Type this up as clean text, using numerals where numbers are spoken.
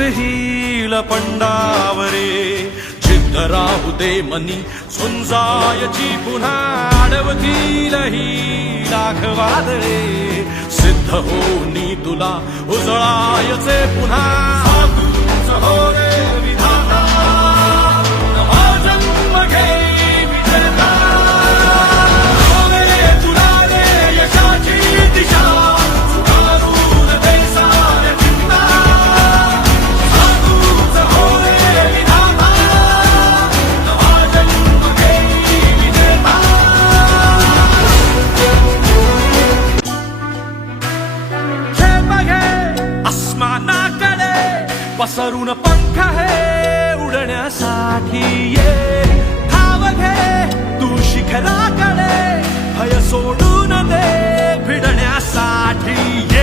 येईल पंडावरे जिद्द राहू दे मनी झुंजायची पुन्हा अडवतील ही लाख वादळे सिद्ध होनी तुला उजळायचे पुन्हा साधूच हो रे विधाता नवा जन्म घे विजेता हो रे तुला रे यशाची दिशा सुधारून दे साऱ्या चिंता साधूच हो रे विधाता नवा जन्म घे विजेता आसमानाकडे पसरून पंख है उडण्यासाठी ये धाव घे तू शिखराकडे भय सोडून दे भिडण्यासाठी ये